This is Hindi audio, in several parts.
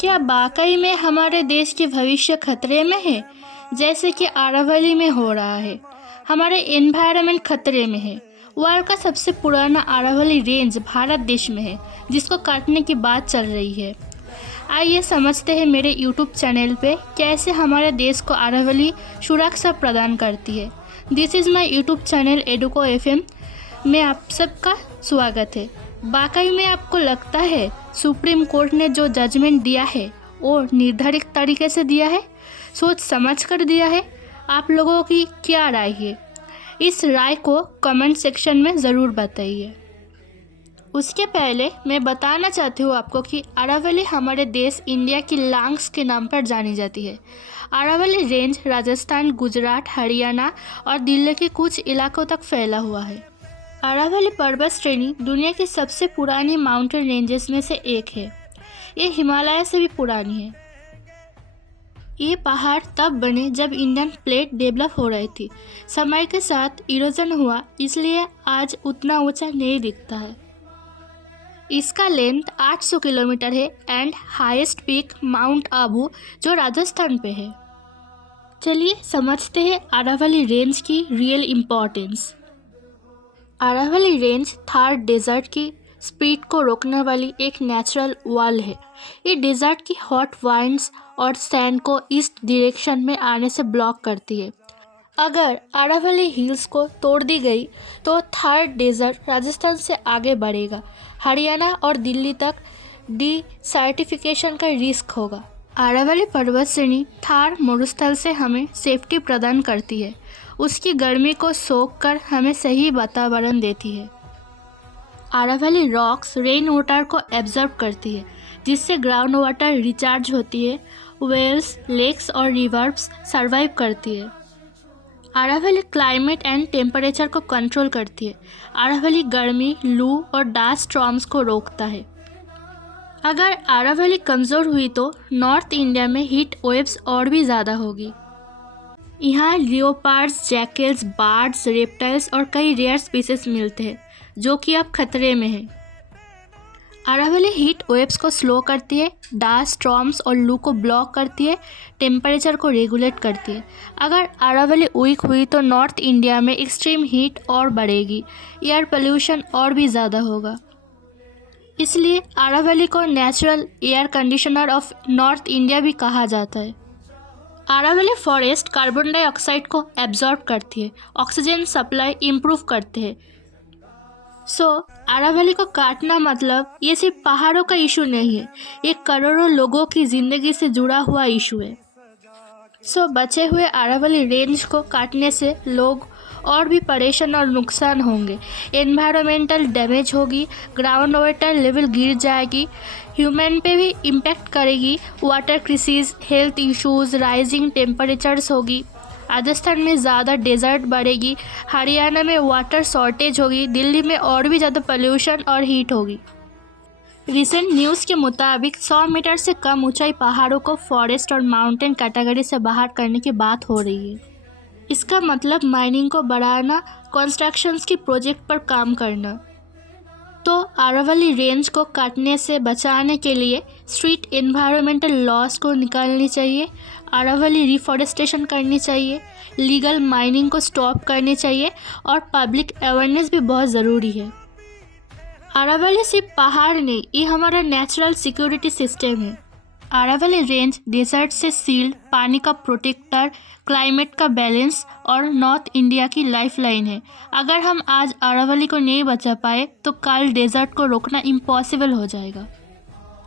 क्या वाकई में हमारे देश के भविष्य खतरे में है, जैसे कि अरावली में हो रहा है? हमारे एनवायरनमेंट खतरे में है। वर्ल्ड का सबसे पुराना अरावली रेंज भारत देश में है, जिसको काटने की बात चल रही है। आइए समझते हैं मेरे यूट्यूब चैनल पे कैसे हमारे देश को अरावली सुरक्षा प्रदान करती है। This is my YouTube channel Educo FM में आप सबका स्वागत है। वाकई में आपको लगता है सुप्रीम कोर्ट ने जो जजमेंट दिया है वो निर्धारित तरीके से दिया है, सोच समझ कर दिया है? आप लोगों की क्या राय है? इस राय को कमेंट सेक्शन में ज़रूर बताइए। उसके पहले मैं बताना चाहती हूँ आपको कि अरावली हमारे देश इंडिया की लांग्स के नाम पर जानी जाती है। अरावली रेंज राजस्थान, गुजरात, हरियाणा और दिल्ली के कुछ इलाकों तक फैला हुआ है। अरावली पर्वत श्रेणी दुनिया की सबसे पुरानी माउंटेन रेंजेस में से एक है। ये हिमालय से भी पुरानी है। ये पहाड़ तब बने जब इंडियन प्लेट डेवलप हो रही थी। समय के साथ इरोजन हुआ, इसलिए आज उतना ऊंचा नहीं दिखता है। इसका लेंथ 800 किलोमीटर है and highest peak mount Abu जो राजस्थान पे है। चलिए समझते हैं अरावली रेंज की real importance. Aravalli range Thar desert की स्पीड को रोकने वाली एक नेचुरल वॉल है। ये डेजर्ट की हॉट वाइंड्स और सैंड को ईस्ट डायरेक्शन में आने से ब्लॉक करती है। अगर अरावली हिल्स को तोड़ दी गई तो थार डेजर्ट राजस्थान से आगे बढ़ेगा। हरियाणा और दिल्ली तक डिसर्टिफिकेशन का रिस्क होगा। अरावली पर्वत श्रेणी थार मरुस्थल से हमें सेफ्टी प्रदान करती है। उसकी गर्मी को सोख कर हमें सही वातावरण देती है। अरावली रॉक्स रेन वाटर को एब्जॉर्ब करती है, जिससे ग्राउंड वाटर रिचार्ज होती है। वेल्स, लेक्स और रिवर्स सर्वाइव करती है। अरावली क्लाइमेट एंड टेम्परेचर को कंट्रोल करती है। अरावली गर्मी, लू और डास्ट स्टॉर्म्स को रोकता है। अगर अरावली कमज़ोर हुई तो नॉर्थ इंडिया में हीट वेव्स और भी ज़्यादा होगी। यहाँ लियोपार्ड्स, जैकल्स, बर्ड्स, रेप्टाइल्स और कई रेयर स्पीसीज मिलते हैं जो कि अब खतरे में हैं। अरावली हीट वेव्स को स्लो करती है, डास्ट स्टॉर्म्स और लू को ब्लॉक करती है, टेम्परेचर को रेगुलेट करती है। अगर अरावली वीक हुई तो नॉर्थ इंडिया में एक्सट्रीम हीट और बढ़ेगी, एयर पोल्यूशन और भी ज़्यादा होगा। इसलिए अरावली को natural air conditioner of north India भी कहा जाता है। अरावली फॉरेस्ट कार्बन डाइऑक्साइड को एब्जॉर्ब करती है, ऑक्सीजन सप्लाई इम्प्रूव करते हैं। अरावली को काटना मतलब ये सिर्फ पहाड़ों का इशू नहीं है, ये करोड़ों लोगों की ज़िंदगी से जुड़ा हुआ इशू है। बचे हुए अरावली रेंज को काटने से लोग और भी परेशान और नुकसान होंगे। एनवायरमेंटल डैमेज होगी, ग्राउंड वाटर लेवल गिर जाएगी, ह्यूमन पे भी इम्पैक्ट करेगी, water crisis, health issues, rising temperatures होगी। राजस्थान में ज़्यादा डेजर्ट बढ़ेगी, हरियाणा में वाटर शॉर्टेज होगी, दिल्ली में और भी ज़्यादा पोल्यूशन और हीट होगी। रिसेंट न्यूज़ के मुताबिक 100 मीटर से कम ऊंचाई पहाड़ों को फॉरेस्ट और माउंटेन कैटेगरी से बाहर करने की बात हो रही है। इसका मतलब माइनिंग को बढ़ाना, कंस्ट्रक्शंस की प्रोजेक्ट पर काम करना। तो अरावली रेंज को काटने से बचाने के लिए स्ट्रिक्ट एनवायरमेंटल लॉज को निकालनी चाहिए, अरावली रिफॉरेस्टेशन करनी चाहिए, लीगल माइनिंग को स्टॉप करनी चाहिए और पब्लिक अवेयरनेस भी बहुत ज़रूरी है। अरावली सिर्फ पहाड़ नहीं, ये हमारा नेचुरल सिक्योरिटी सिस्टम है। अरावली रेंज डेजर्ट से सील्ड, पानी का प्रोटेक्टर, क्लाइमेट का बैलेंस और नॉर्थ इंडिया की लाइफलाइन है। अगर हम आज अरावली को नहीं बचा पाए तो कल डेजर्ट को रोकना इम्पॉसिबल हो जाएगा।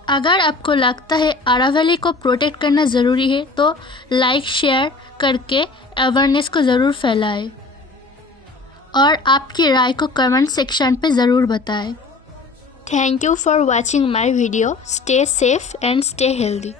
अगर आपको लगता है अरावली को प्रोटेक्ट करना ज़रूरी है तो लाइक शेयर करके अवेयरनेस को ज़रूर फैलाएं और आपकी राय को कमेंट सेक्शन पे ज़रूर बताएं। Thank you for watching my video. Stay safe and stay healthy.